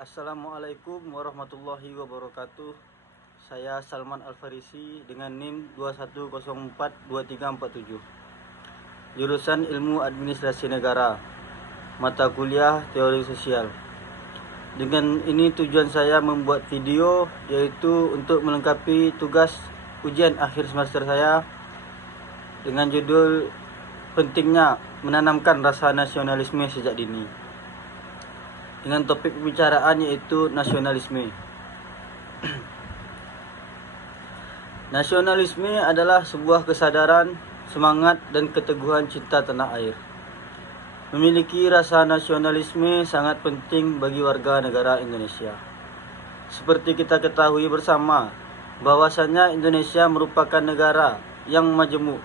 Assalamualaikum warahmatullahi wabarakatuh. Saya Salman Al-Farisi dengan NIM 21042347. Jurusan Ilmu Administrasi Negara, mata kuliah Teori Sosial. Dengan ini tujuan saya membuat video, yaitu untuk melengkapi tugas ujian akhir semester saya dengan judul pentingnya menanamkan rasa nasionalisme sejak dini, dengan topik pembicaraan yaitu nasionalisme. Nasionalisme adalah sebuah kesadaran, semangat, dan keteguhan cinta tanah air. Memiliki rasa nasionalisme sangat penting bagi warga negara Indonesia. Seperti kita ketahui bersama, bahwasanya Indonesia merupakan negara yang majemuk.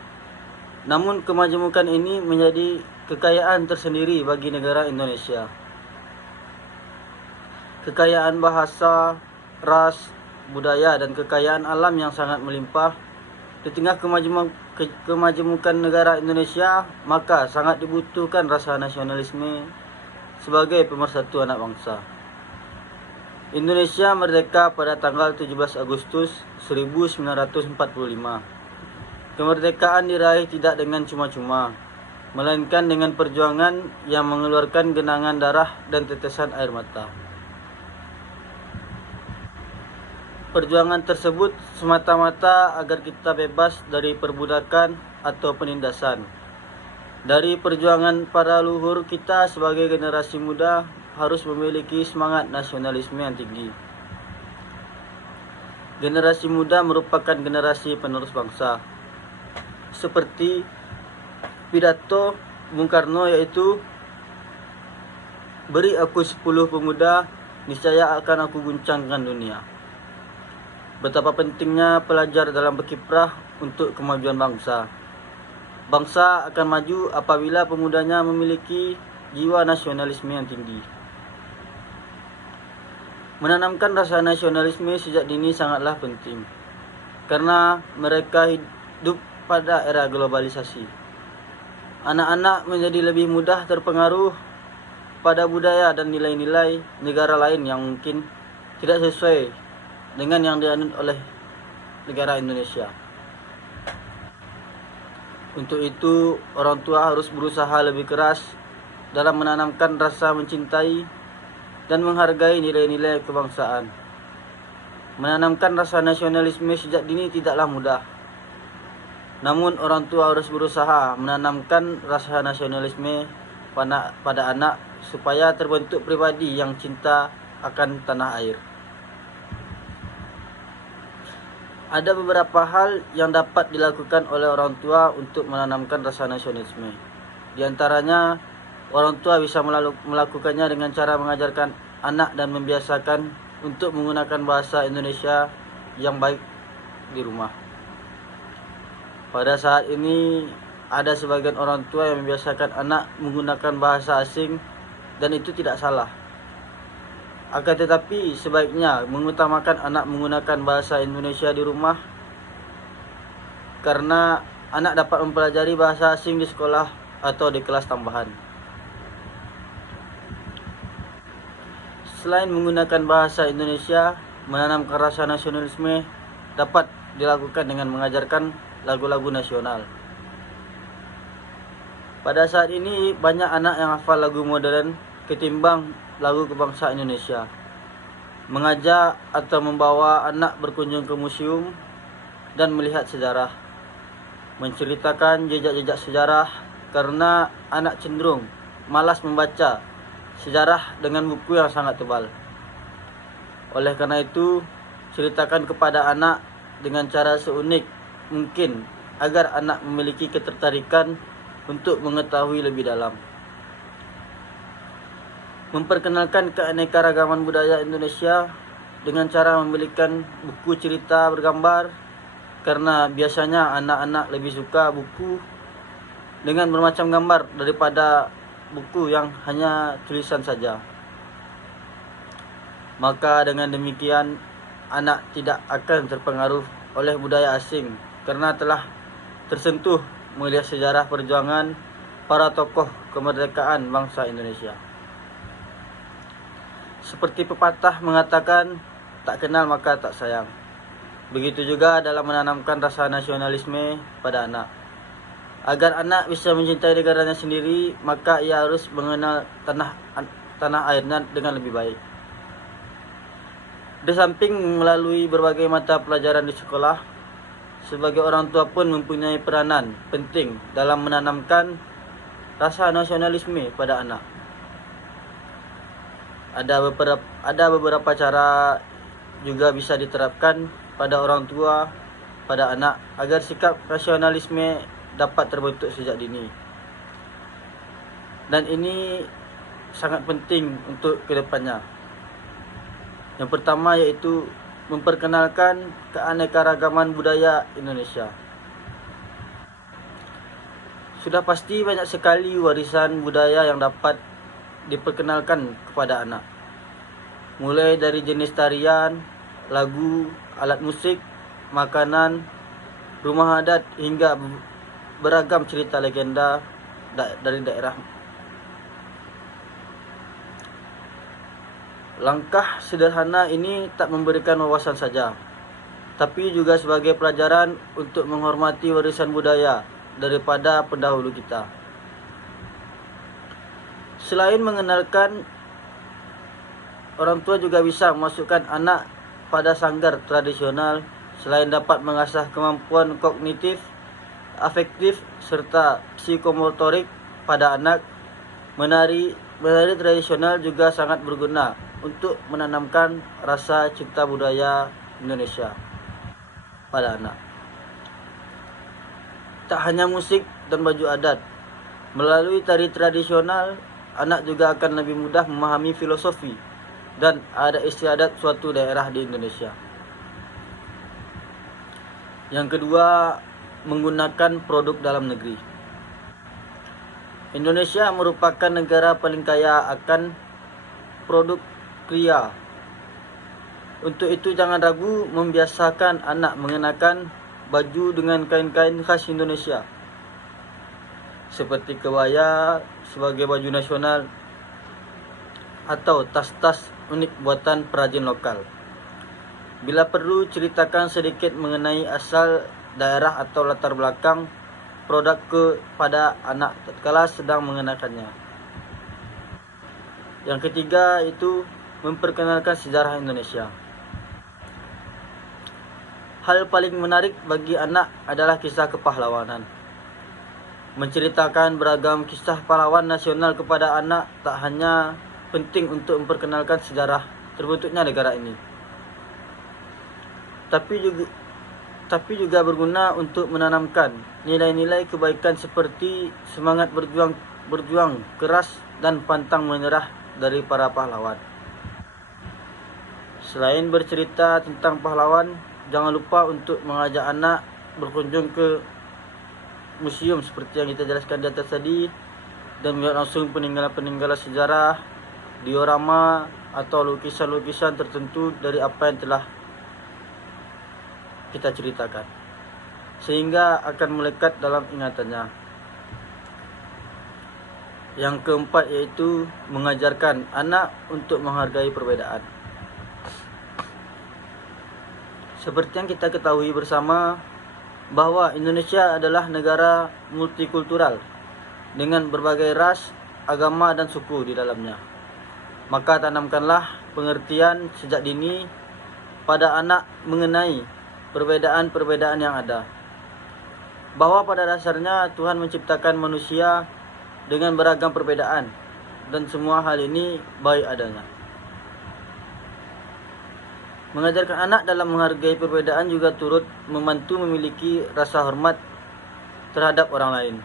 Namun kemajemukan ini menjadi kekayaan tersendiri bagi negara Indonesia. Kekayaan bahasa, ras, budaya, dan kekayaan alam yang sangat melimpah. Di tengah kemajemukan negara Indonesia, maka sangat dibutuhkan rasa nasionalisme sebagai pemersatu anak bangsa. Indonesia merdeka pada tanggal 17 Agustus 1945. Kemerdekaan diraih tidak dengan cuma-cuma, melainkan dengan perjuangan yang mengeluarkan genangan darah dan tetesan air mata. Perjuangan tersebut semata-mata agar kita bebas dari perbudakan atau penindasan. Dari perjuangan para leluhur kita sebagai generasi muda harus memiliki semangat nasionalisme yang tinggi. Generasi muda merupakan generasi penerus bangsa. Seperti pidato Bung Karno, yaitu beri aku 10 pemuda, niscaya akan aku guncangkan dunia. Betapa pentingnya pelajar dalam berkiprah untuk kemajuan bangsa. Bangsa akan maju apabila pemudanya memiliki jiwa nasionalisme yang tinggi. Menanamkan rasa nasionalisme sejak dini sangatlah penting, karena mereka hidup pada era globalisasi. Anak-anak menjadi lebih mudah terpengaruh pada budaya dan nilai-nilai negara lain yang mungkin tidak sesuai dengan yang dianut oleh negara Indonesia. Untuk itu, orang tua harus berusaha lebih keras dalam menanamkan rasa mencintai dan menghargai nilai-nilai kebangsaan. Menanamkan rasa nasionalisme sejak dini tidaklah mudah. Namun orang tua harus berusaha menanamkan rasa nasionalisme pada anak supaya terbentuk pribadi yang cinta akan tanah air. Ada beberapa hal yang dapat dilakukan oleh orang tua untuk menanamkan rasa nasionalisme. Di antaranya, orang tua bisa melakukannya dengan cara mengajarkan anak dan membiasakan untuk menggunakan bahasa Indonesia yang baik di rumah. Pada saat ini, ada sebagian orang tua yang membiasakan anak menggunakan bahasa asing, dan itu tidak salah. Akan tetapi sebaiknya mengutamakan anak menggunakan bahasa Indonesia di rumah, karena anak dapat mempelajari bahasa asing di sekolah atau di kelas tambahan. Selain menggunakan bahasa Indonesia, menanamkan rasa nasionalisme dapat dilakukan dengan mengajarkan lagu-lagu nasional. Pada saat ini banyak anak yang hafal lagu modern ketimbang lagu kebangsaan Indonesia. Mengajak atau membawa anak berkunjung ke museum dan melihat sejarah, menceritakan jejak-jejak sejarah, karena anak cenderung malas membaca sejarah dengan buku yang sangat tebal. Oleh karena itu, ceritakan kepada anak dengan cara seunik mungkin agar anak memiliki ketertarikan untuk mengetahui lebih dalam. Memperkenalkan keanekaragaman budaya Indonesia dengan cara membelikan buku cerita bergambar, karena biasanya anak-anak lebih suka buku dengan bermacam gambar daripada buku yang hanya tulisan saja. Maka dengan demikian anak tidak akan terpengaruh oleh budaya asing, karena telah tersentuh melihat sejarah perjuangan para tokoh kemerdekaan bangsa Indonesia. Seperti pepatah mengatakan, tak kenal maka tak sayang. Begitu juga dalam menanamkan rasa nasionalisme pada anak. Agar anak bisa mencintai negaranya sendiri, maka ia harus mengenal tanah airnya dengan lebih baik. Di samping melalui berbagai mata pelajaran di sekolah, sebagai orang tua pun mempunyai peranan penting dalam menanamkan rasa nasionalisme pada anak. Ada beberapa cara juga bisa diterapkan pada orang tua, pada anak, agar sikap nasionalisme dapat terbentuk sejak dini. Dan ini sangat penting untuk kedepannya. Yang pertama yaitu memperkenalkan keanekaragaman budaya Indonesia. Sudah pasti banyak sekali warisan budaya yang dapat diperkenalkan kepada anak. Mulai dari jenis tarian, lagu, alat musik, makanan, rumah adat, hingga beragam cerita legenda dari daerah. Langkah sederhana ini tak memberikan wawasan saja, tapi juga sebagai pelajaran untuk menghormati warisan budaya daripada pendahulu kita. Selain mengenalkan, orang tua juga bisa memasukkan anak pada sanggar tradisional. Selain dapat mengasah kemampuan kognitif, afektif, serta psikomotorik pada anak, menari tradisional juga sangat berguna untuk menanamkan rasa cinta budaya Indonesia pada anak. Tak hanya musik dan baju adat, melalui tari tradisional, anak juga akan lebih mudah memahami filosofi dan adat istiadat suatu daerah di Indonesia. Yang kedua, menggunakan produk dalam negeri. Indonesia merupakan negara paling kaya akan produk kria. Untuk itu jangan ragu membiasakan anak mengenakan baju dengan kain-kain khas Indonesia, seperti kebaya sebagai baju nasional atau tas-tas unik buatan perajin lokal. Bila perlu, ceritakan sedikit mengenai asal daerah atau latar belakang produk kepada anak tatkala sedang mengenakannya. Yang ketiga itu memperkenalkan sejarah Indonesia. Hal paling menarik bagi anak adalah kisah kepahlawanan. Menceritakan beragam kisah pahlawan nasional kepada anak tak hanya penting untuk memperkenalkan sejarah terbentuknya negara ini, tapi juga berguna untuk menanamkan nilai-nilai kebaikan seperti semangat berjuang keras dan pantang menyerah dari para pahlawan. Selain bercerita tentang pahlawan, jangan lupa untuk mengajak anak berkunjung ke museum seperti yang kita jelaskan di atas tadi, dan melihat langsung peninggalan-peninggalan sejarah, diorama atau lukisan-lukisan tertentu dari apa yang telah kita ceritakan, sehingga akan melekat dalam ingatannya. Yang keempat yaitu mengajarkan anak untuk menghargai perbedaan. Seperti yang kita ketahui bersama, bahwa Indonesia adalah negara multikultural dengan berbagai ras, agama, dan suku di dalamnya. Maka tanamkanlah pengertian sejak dini pada anak mengenai perbedaan-perbedaan yang ada. Bahwa pada dasarnya Tuhan menciptakan manusia dengan beragam perbedaan, dan semua hal ini baik adanya. Mengajarkan anak dalam menghargai perbedaan juga turut membantu memiliki rasa hormat terhadap orang lain.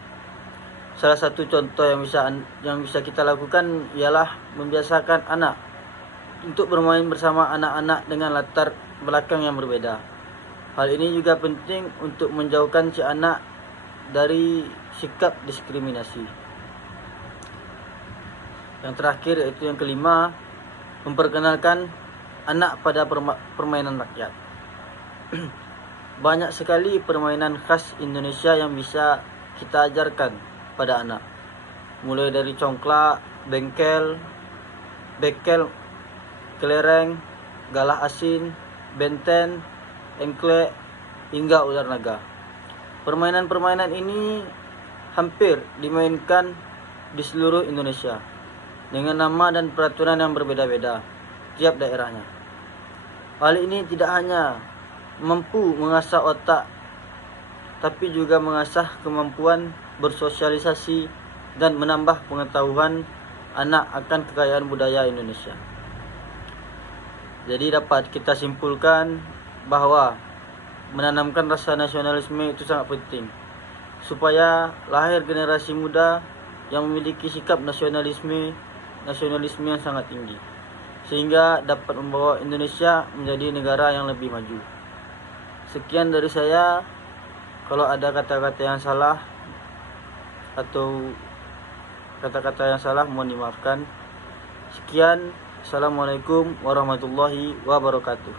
Salah satu contoh yang bisa kita lakukan ialah membiasakan anak untuk bermain bersama anak-anak dengan latar belakang yang berbeda. Hal ini juga penting untuk menjauhkan si anak dari sikap diskriminasi. Yang terakhir yaitu yang kelima, memperkenalkan anak pada permainan rakyat. Banyak sekali permainan khas Indonesia yang bisa kita ajarkan pada anak. Mulai dari congklak, bekel, kelereng, galah asin, benten, engklek, hingga ular naga. Permainan-permainan ini hampir dimainkan di seluruh Indonesia dengan nama dan peraturan yang berbeda-beda tiap daerahnya. Hal ini tidak hanya mampu mengasah otak, tapi juga mengasah kemampuan bersosialisasi dan menambah pengetahuan anak akan kekayaan budaya Indonesia. Jadi dapat kita simpulkan bahwa menanamkan rasa nasionalisme itu sangat penting, supaya lahir generasi muda yang memiliki sikap nasionalisme yang sangat tinggi, sehingga dapat membawa Indonesia menjadi negara yang lebih maju. Sekian dari saya. Kalau ada kata-kata yang salah atau kata-kata yang salah mohon dimaafkan. Sekian. Assalamualaikum warahmatullahi wabarakatuh.